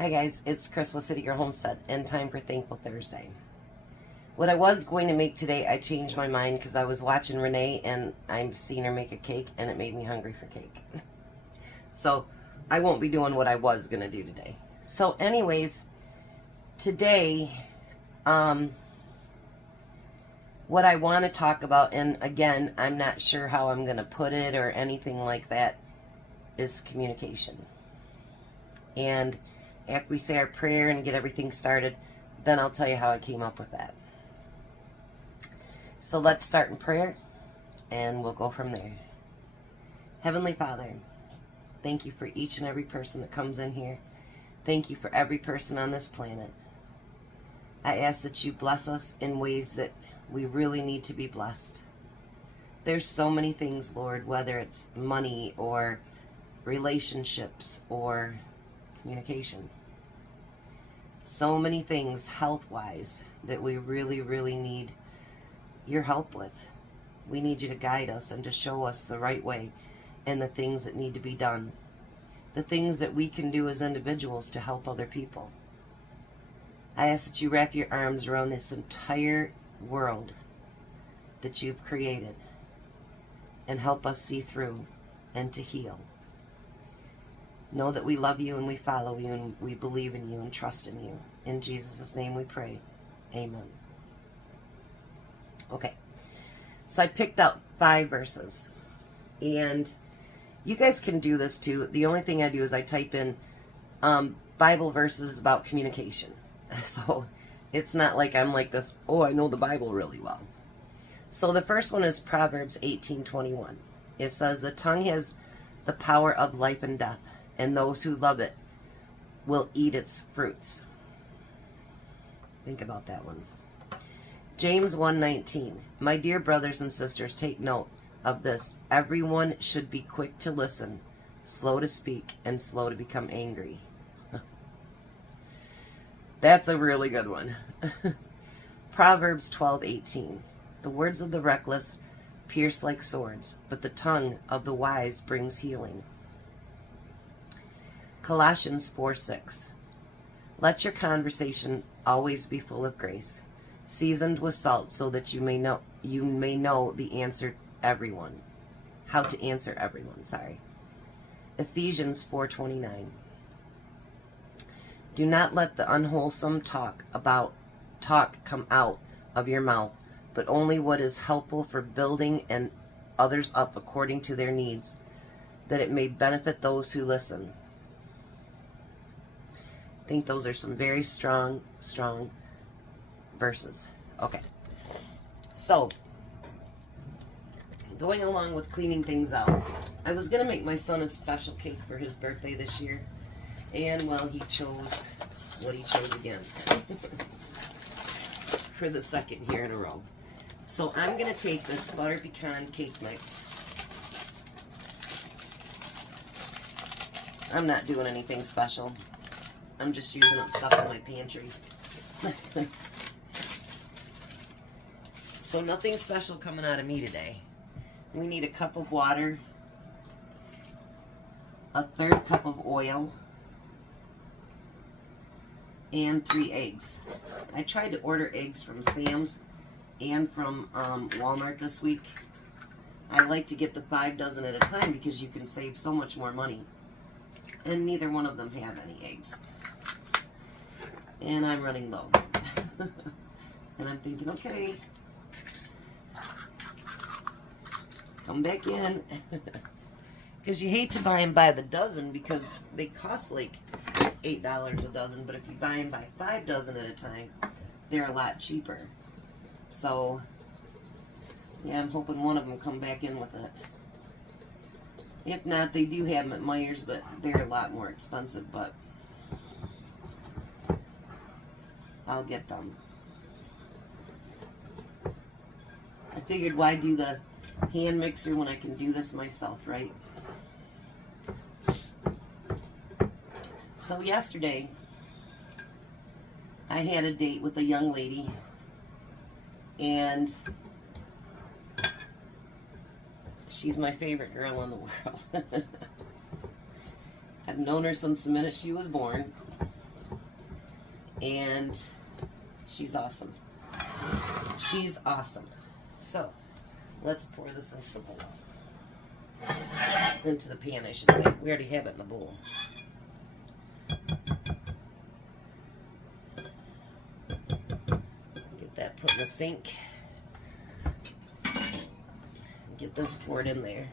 Hi guys, it's Chris with City Girl Homestead and time for Thankful Thursday. What I was going to make today, I changed my mind because I was watching Renee and I'm seeing her make a cake and it made me hungry for cake. So I won't be doing what I was going to do today. So anyways, today, what I want to talk about, and again, I'm not sure how I'm going to put it or anything like that, is communication. And after we say our prayer and get everything started, then I'll tell you how I came up with that. So let's start in prayer, and we'll go from there. Heavenly Father, thank you for each and every person that comes in here. Thank you for every person on this planet. I ask that you bless us in ways that we really need to be blessed. There's so many things, Lord, whether it's money or relationships or communication. So many things health-wise that we really, really need your help with. We need you to guide us and to show us the right way and the things that need to be done. The things that we can do as individuals to help other people. I ask that you wrap your arms around this entire world that you've created and help us see through and to heal. Know that we love you and we follow you and we believe in you and trust in you. In Jesus' name we pray. Amen. Okay. So I picked out 5 verses. And you guys can do this too. The only thing I do is I type in Bible verses about communication. So it's not like I'm like this, oh, I know the Bible really well. So the first one is Proverbs 18:21. It says, the tongue has the power of life and death, and those who love it will eat its fruits. Think about that one. James 1:19. My dear brothers and sisters, take note of this. Everyone should be quick to listen, slow to speak, and slow to become angry. That's a really good one. Proverbs 12:18. The words of the reckless pierce like swords, but the tongue of the wise brings healing. Colossians 4:6. Let your conversation always be full of grace, seasoned with salt, so that you may know the answer everyone. How to answer everyone, sorry. Ephesians 4:29. Do not let the unwholesome talk come out of your mouth, but only what is helpful for building and others up according to their needs, that it may benefit those who listen. I think those are some very strong verses. Okay. So, going along with cleaning things out, I was going to make my son a special cake for his birthday this year. And, well, he chose what he chose again. For the second year in a row. So I'm going to take this butter pecan cake mix. I'm not doing anything special. I'm just using up stuff in my pantry. So nothing special coming out of me today. We need a cup of water, a 1/3 cup of oil, and 3 eggs. I tried to order eggs from Sam's and from Walmart this week. I like to get the 5 dozen at a time because you can save so much more money. And neither one of them have any eggs. And I'm running low. And I'm thinking, okay, come back in. Because you hate to buy them by the dozen because they cost like $8 a dozen. But if you buy them by 5 dozen at a time, they're a lot cheaper. So, yeah, I'm hoping one of them come back in with it. If not, they do have them at Meijer's, but they're a lot more expensive. But I'll get them. I figured, why do the hand mixer when I can do this myself, right? So yesterday, I had a date with a young lady, and she's my favorite girl in the world. I've known her since the minute she was born. And she's awesome. She's awesome. So, let's pour this into the bowl. Into the pan, I should say. We already have it in the bowl. Get that put in the sink. Get this poured in there.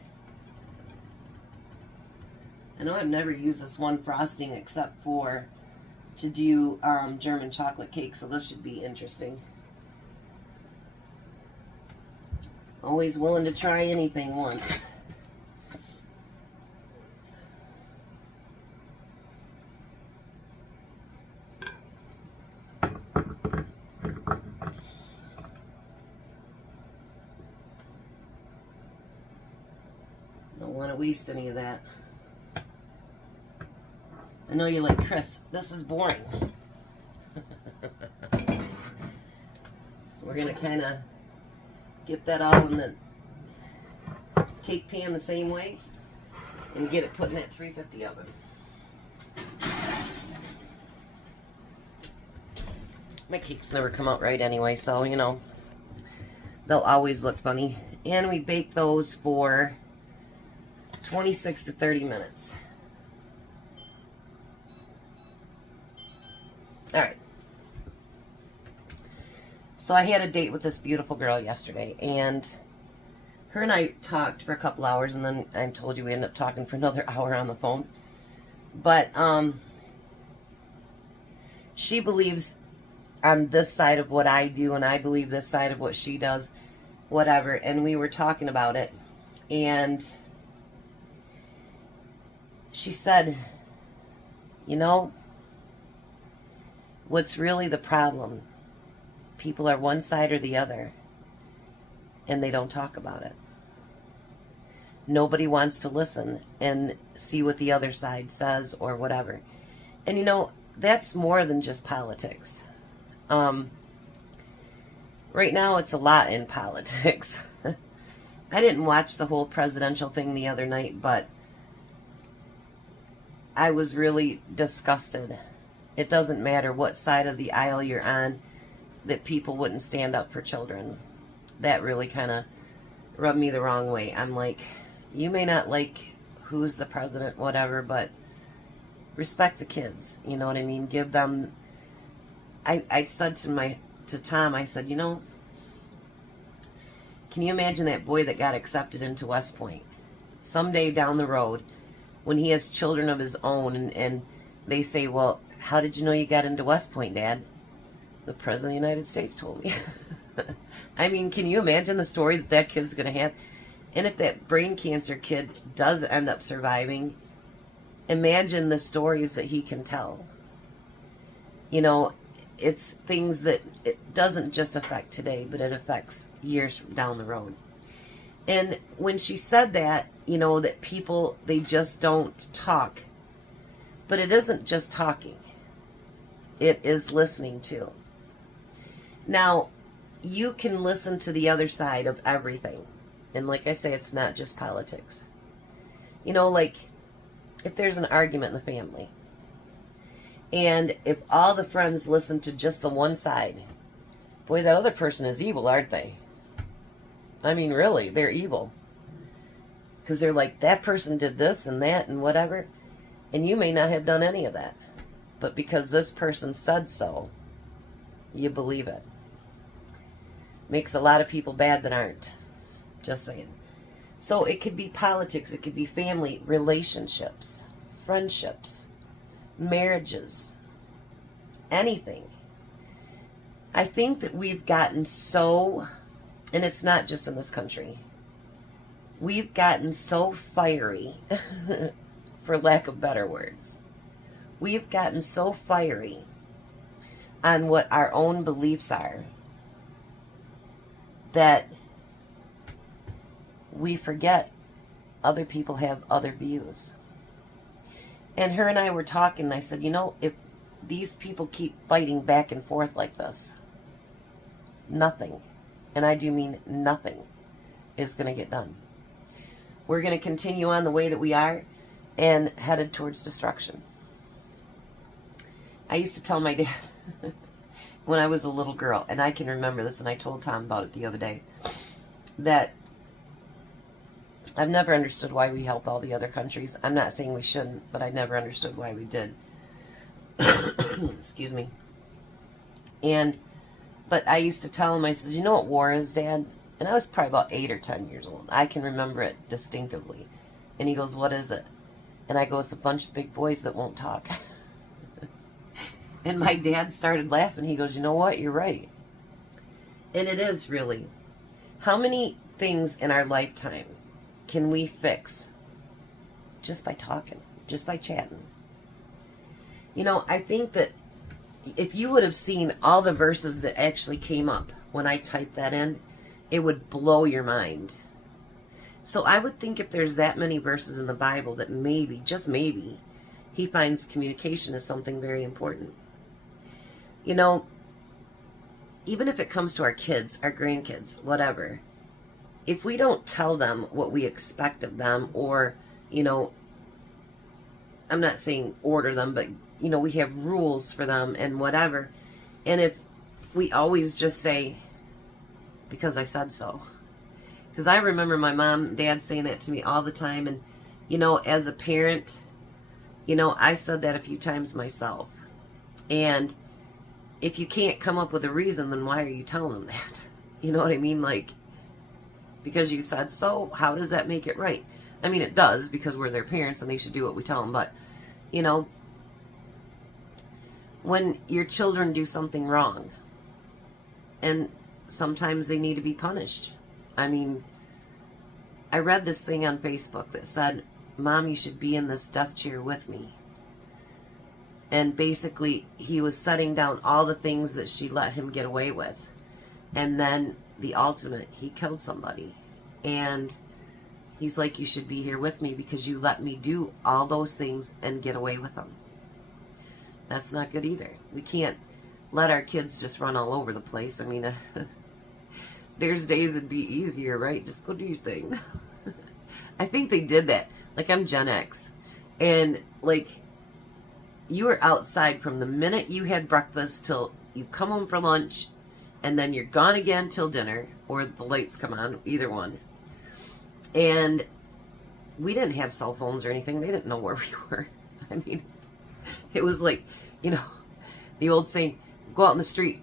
I know I've never used this one frosting except for to do German chocolate cake, so this should be interesting. Always willing to try anything once. Don't want to waste any of that. I know you're like, Chris, this is boring. We're going to kind of get that all in the cake pan the same way and get it put in that 350 oven. My cakes never come out right anyway, so, you know, they'll always look funny. And we bake those for 26 to 30 minutes. Alright. So I had a date with this beautiful girl yesterday, and her and I talked for a couple hours, and then I told you we ended up talking for another hour on the phone. But she believes on this side of what I do, and I believe this side of what she does, whatever. And we were talking about it, and she said, you know, what's really the problem? People are one side or the other, and they don't talk about it. Nobody wants to listen and see what the other side says or whatever. And you know, that's more than just politics. Right now it's a lot in politics. I didn't watch the whole presidential thing the other night, but I was really disgusted. It doesn't matter what side of the aisle you're on, that people wouldn't stand up for children. That really kind of rubbed me the wrong way. I'm like, you may not like who's the president, whatever, but respect the kids. You know what I mean? Give them... I said to Tom, I said, you know, can you imagine that boy that got accepted into West Point? Someday down the road, when he has children of his own, and they say, well, how did you know you got into West Point, Dad? The President of the United States told me. I mean, can you imagine the story that that kid's going to have? And if that brain cancer kid does end up surviving, imagine the stories that he can tell. You know, it's things that it doesn't just affect today, but it affects years down the road. And when she said that, you know, that people, they just don't talk. But it isn't just talking. It is listening too. Now, you can listen to the other side of everything. And like I say, it's not just politics. You know, like, if there's an argument in the family, and if all the friends listen to just the one side, boy, that other person is evil, aren't they? I mean, really, they're evil. Because they're like, that person did this and that and whatever, and you may not have done any of that. But because this person said so, you believe it. Makes a lot of people bad that aren't. Just saying. So it could be politics, it could be family, relationships, friendships, marriages, anything. I think that we've gotten so, and it's not just in this country, we've gotten so fiery, for lack of better words. We've gotten so fiery on what our own beliefs are that we forget other people have other views. And her and I were talking, and I said, you know, if these people keep fighting back and forth like this, nothing, and I do mean nothing, is going to get done. We're going to continue on the way that we are and headed towards destruction. I used to tell my dad when I was a little girl, and I can remember this, and I told Tom about it the other day, that I've never understood why we help all the other countries. I'm not saying we shouldn't, but I never understood why we did. Excuse me. But I used to tell him, I said, you know what war is, Dad? And I was probably about 8 or 10 years old. I can remember it distinctively. And he goes, what is it? And I go, it's a bunch of big boys that won't talk. And my dad started laughing. He goes, you know what? You're right. And it is really. How many things in our lifetime can we fix just by talking, just by chatting? You know, I think that if you would have seen all the verses that actually came up when I typed that in, it would blow your mind. So I would think if there's that many verses in the Bible that maybe, just maybe, he finds communication as something very important. You know, even if it comes to our kids, our grandkids, whatever, if we don't tell them what we expect of them, or, you know, I'm not saying order them, but, you know, we have rules for them and whatever. And if we always just say, because I said so. Because I remember my mom and dad saying that to me all the time. And, you know, as a parent, you know, I said that a few times myself. And if you can't come up with a reason, then why are you telling them that? You know what I mean? Like, because you said so, how does that make it right? I mean, it does, because we're their parents and they should do what we tell them. But, you know, when your children do something wrong, and sometimes they need to be punished. I mean, I read this thing on Facebook that said, Mom, you should be in this death chair with me. And basically, he was setting down all the things that she let him get away with. And then the ultimate, he killed somebody. And he's like, you should be here with me because you let me do all those things and get away with them. That's not good either. We can't let our kids just run all over the place. I mean, there's days it'd be easier, right? Just go do your thing. I think they did that. Like, I'm Gen X. And, like, you were outside from the minute you had breakfast till you come home for lunch, and then you're gone again till dinner, or the lights come on, either one. And we didn't have cell phones or anything. They didn't know where we were. I mean, it was like, you know, the old saying, go out in the street,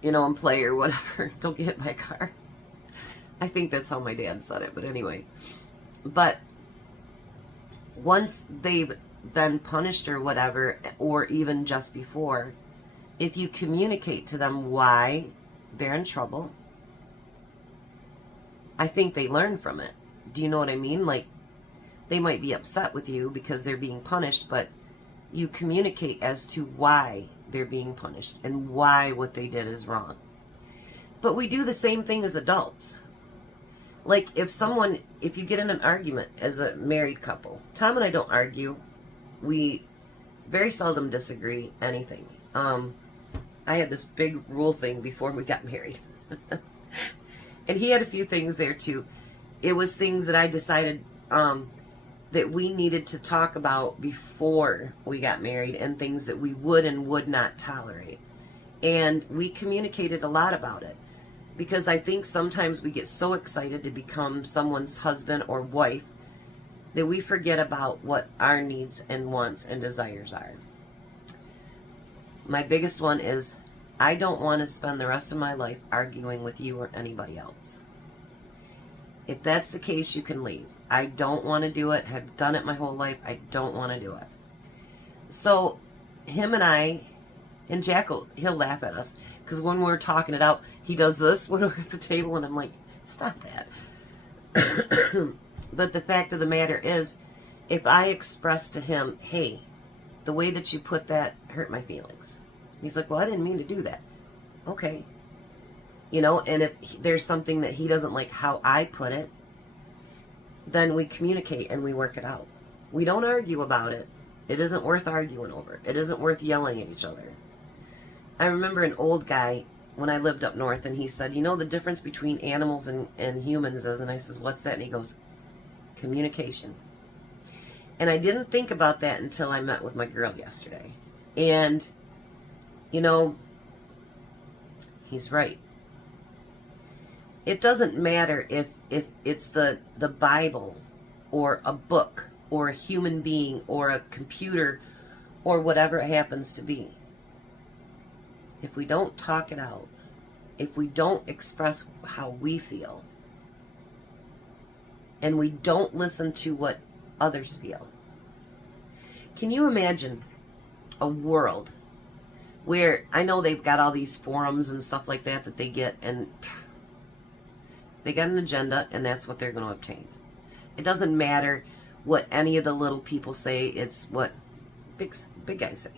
you know, and play or whatever. Don't get hit by a car. I think that's how my dad said it, but anyway. But once they've been punished or whatever, or even just before, if you communicate to them why they're in trouble, I think they learn from it. Do you know what I mean? Like, they might be upset with you because they're being punished, but you communicate as to why they're being punished and why what they did is wrong. But we do the same thing as adults. Like, if you get in an argument as a married couple, Tom and I don't argue. We very seldom disagree anything. I had this big rule thing before we got married. And he had a few things there too. It was things that I decided that we needed to talk about before we got married, and things that we would and would not tolerate. And we communicated a lot about it, because I think sometimes we get so excited to become someone's husband or wife that we forget about what our needs and wants and desires are. My biggest one is, I don't want to spend the rest of my life arguing with you or anybody else. If that's the case, you can leave. I don't want to do it. Have done it my whole life. I don't want to do it. So him and I, and Jack, he'll laugh at us, because when we're talking it out, he does this when we're at the table, and I'm like, stop that. But the fact of the matter is, if I express to him, hey, the way that you put that hurt my feelings. He's like, well, I didn't mean to do that. Okay. You know, and if there's something that he doesn't like how I put it, then we communicate and we work it out. We don't argue about it. It isn't worth arguing over. It isn't worth yelling at each other. I remember an old guy when I lived up north, and he said, you know, the difference between animals and humans is, and I says, what's that? And he goes, communication. And I didn't think about that until I met with my girl yesterday. And You know, he's right. It doesn't matter if it's the Bible or a book or a human being or a computer or whatever it happens to be. If we don't talk it out, if we don't express how we feel, and we don't listen to what others feel. Can you imagine a world where, I know they've got all these forums and stuff like that that they get, and they got an agenda, and that's what they're going to obtain. It doesn't matter what any of the little people say, it's what big guys say.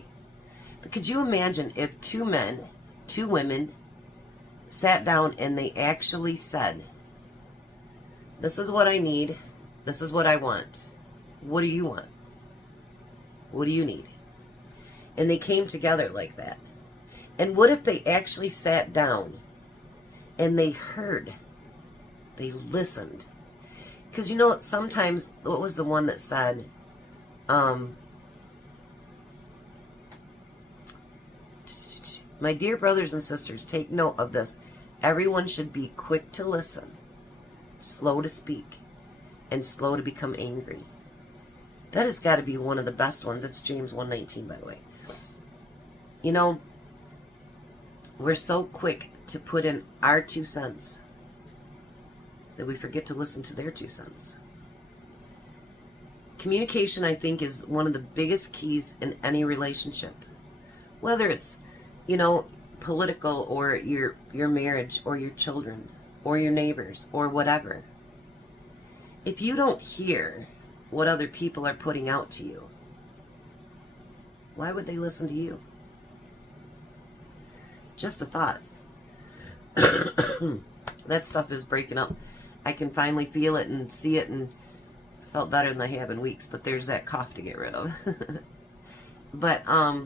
But could you imagine if two men, two women sat down and they actually said, this is what I need, this is what I want. What do you want? What do you need? And they came together like that. And what if they actually sat down and they heard, they listened? Because you know, sometimes, what was the one that said, my dear brothers and sisters, take note of this. Everyone should be quick to listen, slow to speak, and slow to become angry. That has got to be one of the best ones. It's James 1:19, by the way. You know, we're so quick to put in our 2 cents that we forget to listen to their 2 cents. Communication, I think, is one of the biggest keys in any relationship. Whether it's, you know, political or your marriage or your children or your neighbors or whatever. If you don't hear what other people are putting out to you, why would they listen to you? Just a thought. That stuff is breaking up. I can finally feel it and see it, and I felt better than I have in weeks, but there's that cough to get rid of. But, I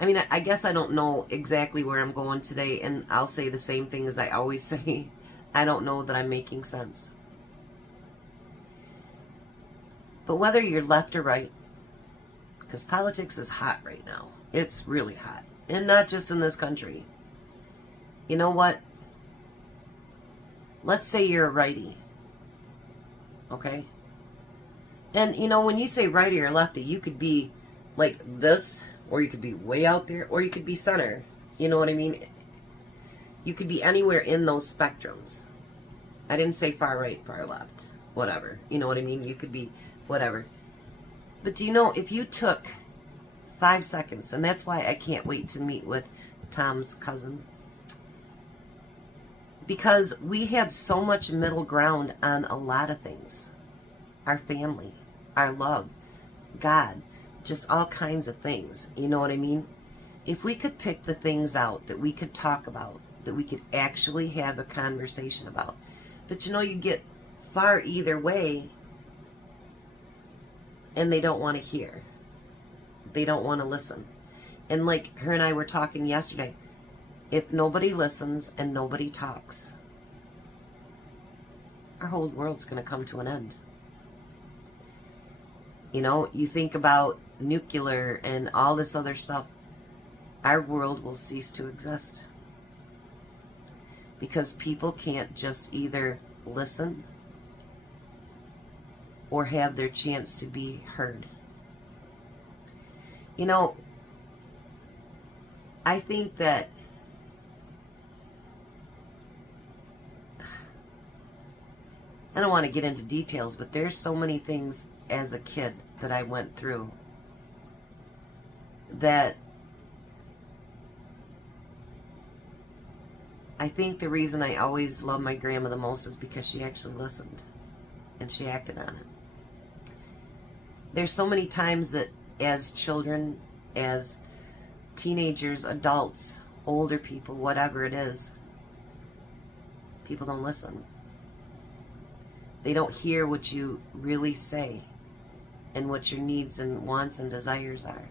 mean, I guess I don't know exactly where I'm going today, and I'll say the same thing as I always say. I don't know that I'm making sense. But whether you're left or right, because politics is hot right now. It's really hot. And not just in this country. You know what? Let's say you're a righty. Okay? And, you know, when you say righty or lefty, you could be like this, or you could be way out there, or you could be center. You know what I mean? You could be anywhere in those spectrums. I didn't say far right, far left. Whatever. You know what I mean? You could be whatever. But do you know, if you took 5 seconds, and that's why I can't wait to meet with Tom's cousin, because we have so much middle ground on a lot of things. Our family, our love, God, just all kinds of things. You know what I mean? If we could pick the things out that we could talk about, that we could actually have a conversation about. But you know, you get far either way, and they don't want to hear. They don't want to listen. And like her and I were talking yesterday, if nobody listens and nobody talks, our whole world's going to come to an end. You know, you think about nuclear and all this other stuff, our world will cease to exist. Because people can't just either listen or have their chance to be heard. You know, I think that I don't want to get into details, but there's so many things as a kid that I went through that I think the reason I always love my grandma the most is because she actually listened and she acted on it. There's so many times that as children, as teenagers, adults, older people, whatever it is, people don't listen. They don't hear what you really say and what your needs and wants and desires are.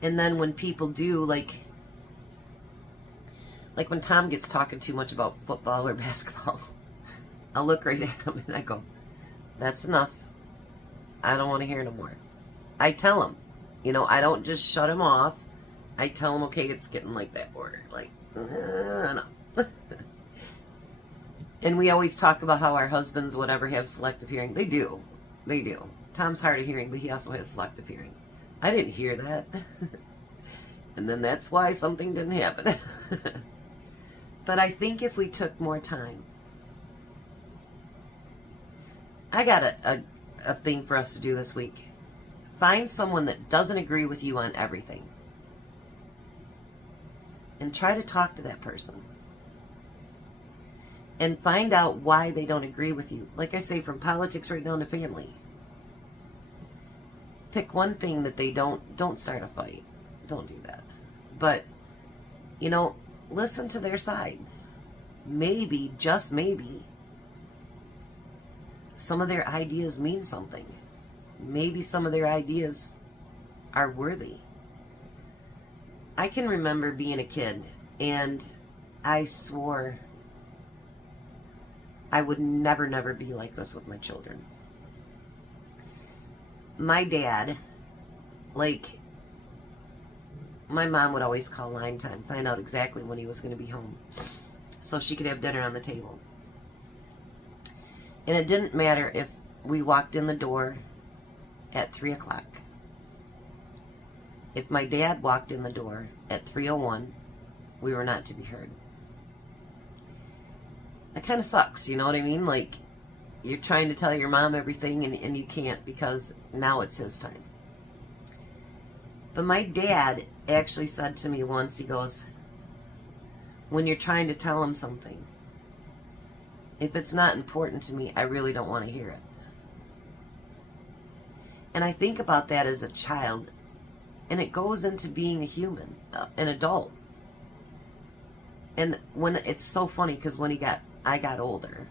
And then when people do, like when Tom gets talking too much about football or basketball, I'll look right at him and I go, that's enough. I don't want to hear no more. I tell him, You know, I don't just shut him off. I tell him, okay, it's getting like that border. Like, no. And we always talk about how our husbands, whatever, have selective hearing. They do. They do. Tom's hard of hearing, but he also has selective hearing. I didn't hear that. And then that's why something didn't happen. But I think if we took more time, I got a thing for us to do this week. Find someone that doesn't agree with you on everything. And try to talk to that person. And find out why they don't agree with you. Like I say, from politics right down to family. Pick one thing that they don't start a fight. Don't do that. But, you know, listen to their side. Maybe, just maybe, some of their ideas mean something. Maybe some of their ideas are worthy. I can remember being a kid, and I swore I would never be like this with my children. My dad, like, my mom would always call line time, find out exactly when he was going to be home, so she could have dinner on the table. And it didn't matter if we walked in the door at 3 o'clock. If my dad walked in the door at 3:01, we were not to be heard. That kind of sucks, you know what I mean? Like, you're trying to tell your mom everything and you can't because now it's his time. But my dad actually said to me once, he goes, when you're trying to tell him something, if it's not important to me, I really don't want to hear it. And I think about that as a child, and it goes into being a human, an adult. And when it's so funny, because when I got older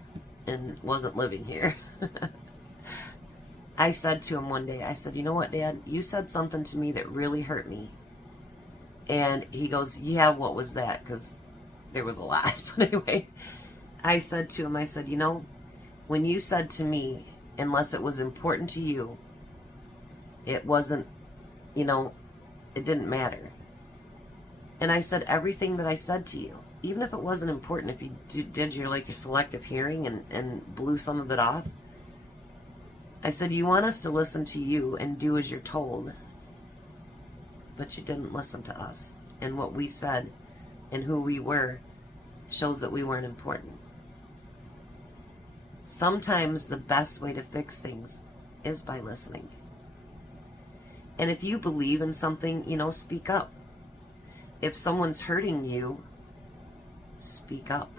and wasn't living here, I said to him one day, I said, you know what, Dad, you said something to me that really hurt me. And he goes, yeah, what was that? Because there was a lot. But anyway, I said to him, I said, you know, when you said to me, unless it was important to you, it wasn't, you know, it didn't matter. And I said everything that I said to you, even if it wasn't important, if you did your selective hearing and blew some of it off, I said, you want us to listen to you and do as you're told, but you didn't listen to us. And what we said and who we were shows that we weren't important. Sometimes the best way to fix things is by listening. And if you believe in something, you know, speak up. If someone's hurting you, speak up.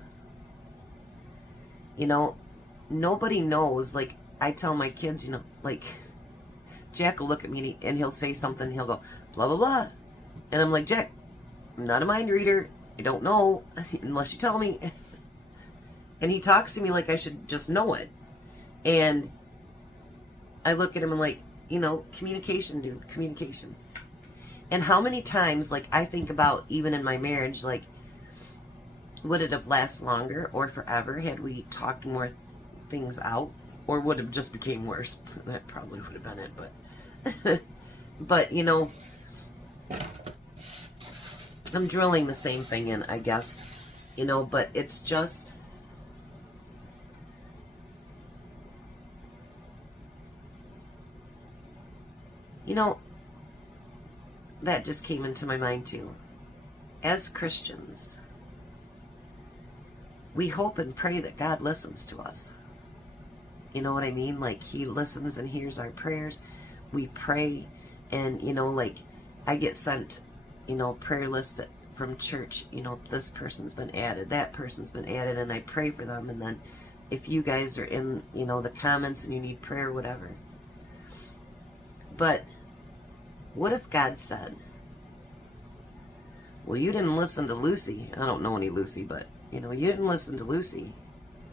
You know, nobody knows, like, I tell my kids, you know, like, Jack will look at me and he'll say something, he'll go, blah, blah, blah. And I'm like, Jack, I'm not a mind reader. I don't know unless you tell me. And he talks to me like I should just know it. And I look at him and like, you know, communication, dude, communication. And how many times, like, I think about, even in my marriage, like, would it have lasted longer or forever had we talked more things out? Or would it have just became worse? That probably would have been it, but but, you know, I'm drilling the same thing in, I guess, you know, but it's just, you know, that just came into my mind too. As Christians, we hope and pray that God listens to us. You know what I mean? Like, He listens and hears our prayers. We pray, and, you know, like, I get sent, you know, prayer list from church. You know, this person's been added, that person's been added, and I pray for them. And then if you guys are in, you know, the comments and you need prayer, whatever. But what if God said, well, you didn't listen to Lucy. I don't know any Lucy, but, you know, you didn't listen to Lucy.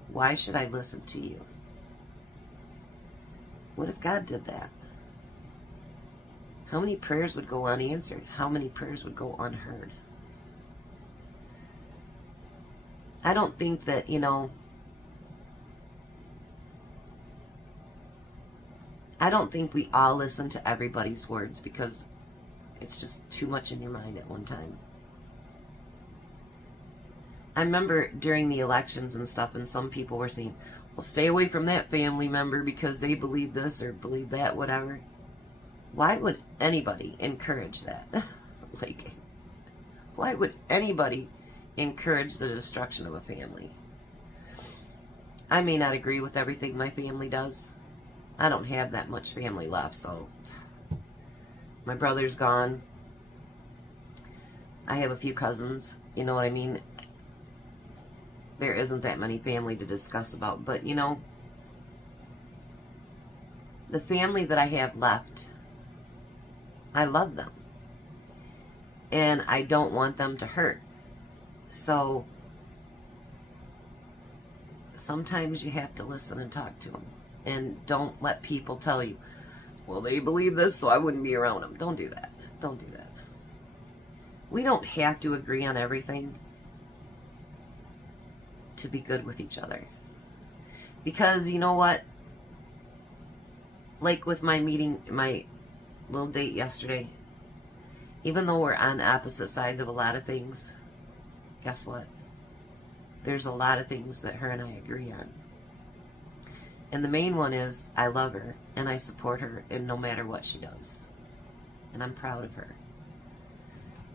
Why should I listen to you? What if God did that? How many prayers would go unanswered? How many prayers would go unheard? I don't think that, you know, I don't think we all listen to everybody's words, because It's just too much in your mind at one time. I remember during the elections and stuff, and some people were saying, well, stay away from that family member because they believe this or believe that, whatever. Why would anybody encourage that? Like, why would anybody encourage the destruction of a family? I may not agree with everything my family does. I don't have that much family left, so my brother's gone. I have a few cousins, you know what I mean? There isn't that many family to discuss about, but you know, the family that I have left, I love them. And I don't want them to hurt. So sometimes you have to listen and talk to them. And don't let people tell you, well, they believe this, so I wouldn't be around them. Don't do that. Don't do that. We don't have to agree on everything to be good with each other. Because you know what? Like with my meeting, my little date yesterday, even though we're on opposite sides of a lot of things, guess what? There's a lot of things that her and I agree on. And the main one is I love her and I support her in no matter what she does. And I'm proud of her.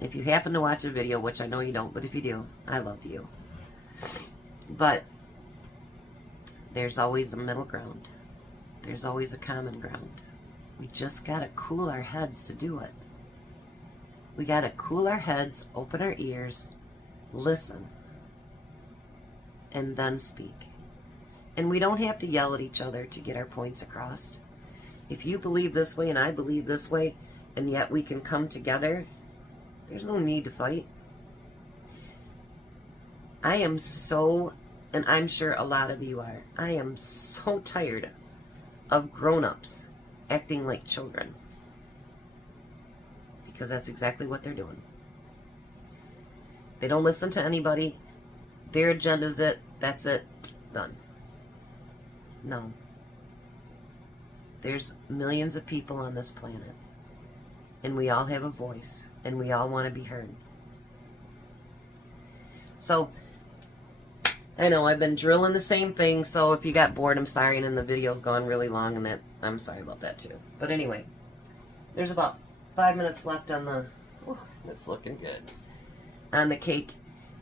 If you happen to watch the video, which I know you don't, but if you do, I love you. But there's always a middle ground. There's always a common ground. We just got to cool our heads to do it. We got to cool our heads, open our ears, listen, and then speak. And we don't have to yell at each other to get our points across. If you believe this way and I believe this way, and yet we can come together, there's no need to fight. I am so, and I'm sure a lot of you are, I am so tired of grown-ups acting like children. Because that's exactly what they're doing. They don't listen to anybody. Their agenda's it. That's it. Done. No. There's millions of people on this planet. And we all have a voice. And we all want to be heard. So, I know I've been drilling the same thing, so if you got bored, I'm sorry, and then the video's gone really long, and that I'm sorry about that too. But anyway, there's about 5 minutes left on the, oh, it's looking good, on the cake,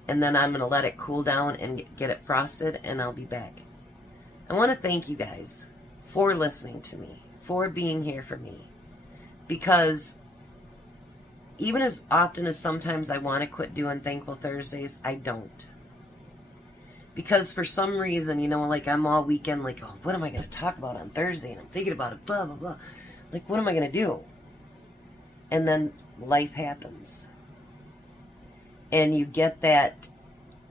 and then I'm going to let it cool down and get it frosted, and I'll be back. I want to thank you guys for listening to me, for being here for me, because even as often as sometimes I want to quit doing Thankful Thursdays, I don't. Because for some reason, you know, like I'm all weekend like, oh, what am I going to talk about on Thursday? And I'm thinking about it, blah, blah, blah. Like, what am I going to do? And then life happens. And you get that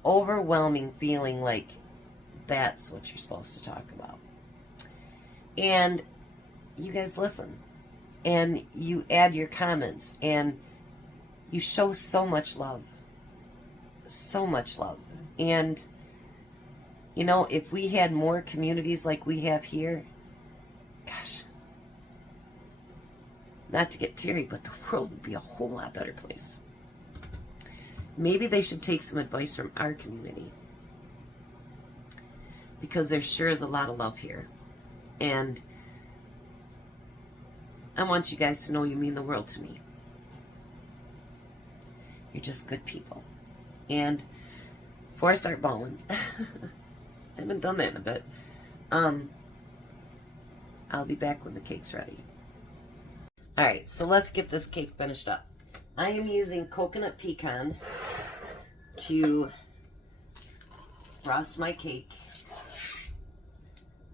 overwhelming feeling like that's what you're supposed to talk about. And you guys listen. And you add your comments. And you show so much love. So much love. And you know, if we had more communities like we have here, gosh, not to get teary, but the world would be a whole lot better place. Maybe they should take some advice from our community, because there sure is a lot of love here. And I want you guys to know you mean the world to me. You're just good people. And before I start bawling, I haven't done that in a bit. I'll be back when the cake's ready. Alright, so let's get this cake finished up. I am using coconut pecan to frost my cake.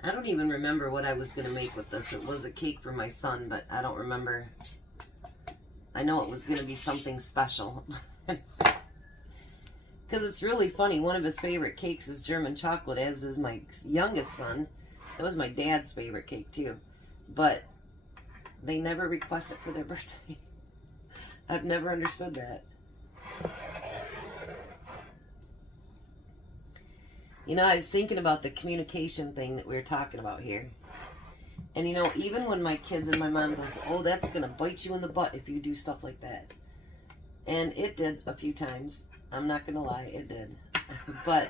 I don't even remember what I was going to make with this. It was a cake for my son, but I don't remember. I know it was going to be something special. Because it's really funny. One of his favorite cakes is German chocolate, as is my youngest son. That was my dad's favorite cake, too. But they never request it for their birthday. I've never understood that. You know, I was thinking about the communication thing that we were talking about here. And you know, even when my kids and my mom goes, oh, that's going to bite you in the butt if you do stuff like that. And it did a few times. I'm not going to lie, it did. But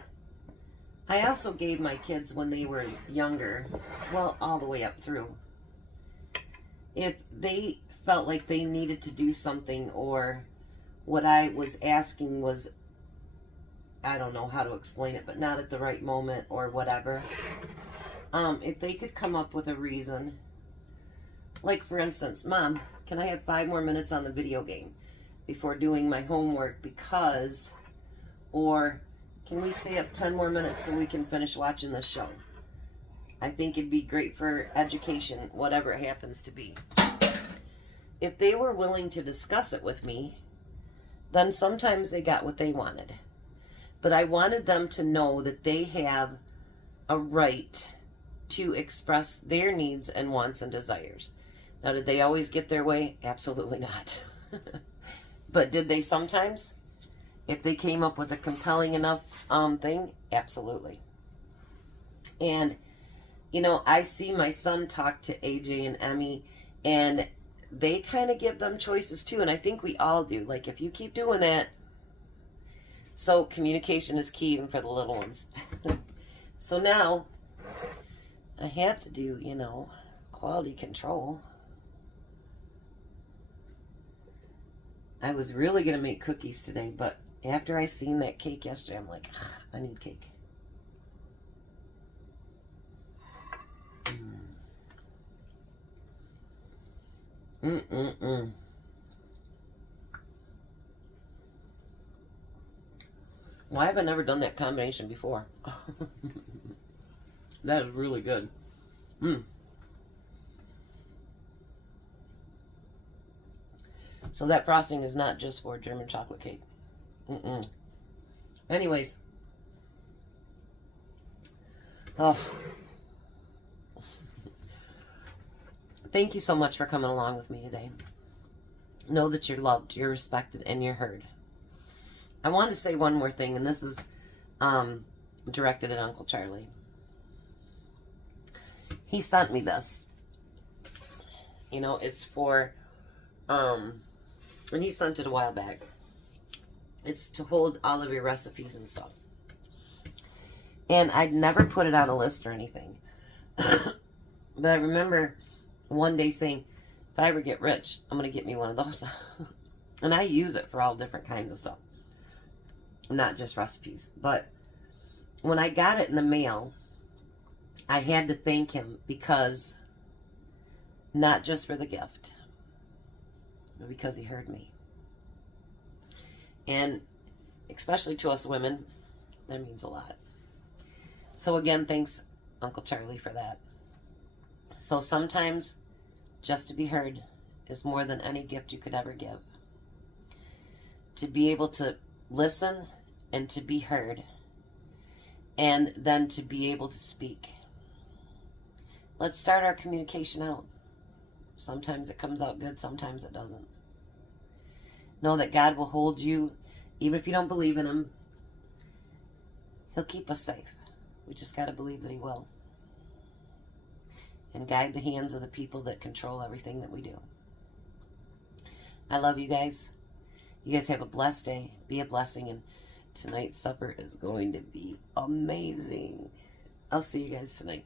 I also gave my kids when they were younger, well, all the way up through, if they felt like they needed to do something, or what I was asking was, I don't know how to explain it, but not at the right moment or whatever. If they could come up with a reason, like for instance, Mom, can I have 5 more minutes on the video game before doing my homework because, or can we stay up 10 more minutes so we can finish watching this show? I think it'd be great for education, whatever it happens to be. If they were willing to discuss it with me, then sometimes they got what they wanted. But I wanted them to know that they have a right to express their needs and wants and desires. Now, did they always get their way? Absolutely not. But did they sometimes? If they came up with a compelling enough thing, absolutely. And, you know, I see my son talk to AJ and Emmy, and they kind of give them choices too, and I think we all do. Like, if you keep doing that, so communication is key even for the little ones. So now, I have to do, you know, quality control. I was really going to make cookies today, but after I seen that cake yesterday, I'm like, I need cake. Why have I never done that combination before? That is really good. So that frosting is not just for German chocolate cake. Anyways. Oh. Thank you so much for coming along with me today. Know that you're loved, you're respected, and you're heard. I want to say one more thing, and this is directed at Uncle Charlie. He sent me this. You know, it's for, and he sent it a while back. It's to hold all of your recipes and stuff. And I'd never put it on a list or anything. But I remember one day saying, if I ever get rich, I'm going to get me one of those. And I use it for all different kinds of stuff. Not just recipes. But when I got it in the mail, I had to thank him because, not just for the gift, but because he heard me. And especially to us women, that means a lot. So again, thanks, Uncle Charlie, for that. So sometimes just to be heard is more than any gift you could ever give. To be able to listen and to be heard, and then to be able to speak. Let's start our communication out. Sometimes it comes out good, sometimes it doesn't. Know that God will hold you, even if you don't believe in Him. He'll keep us safe. We just got to believe that He will. And guide the hands of the people that control everything that we do. I love you guys. You guys have a blessed day. Be a blessing. And tonight's supper is going to be amazing. I'll see you guys tonight.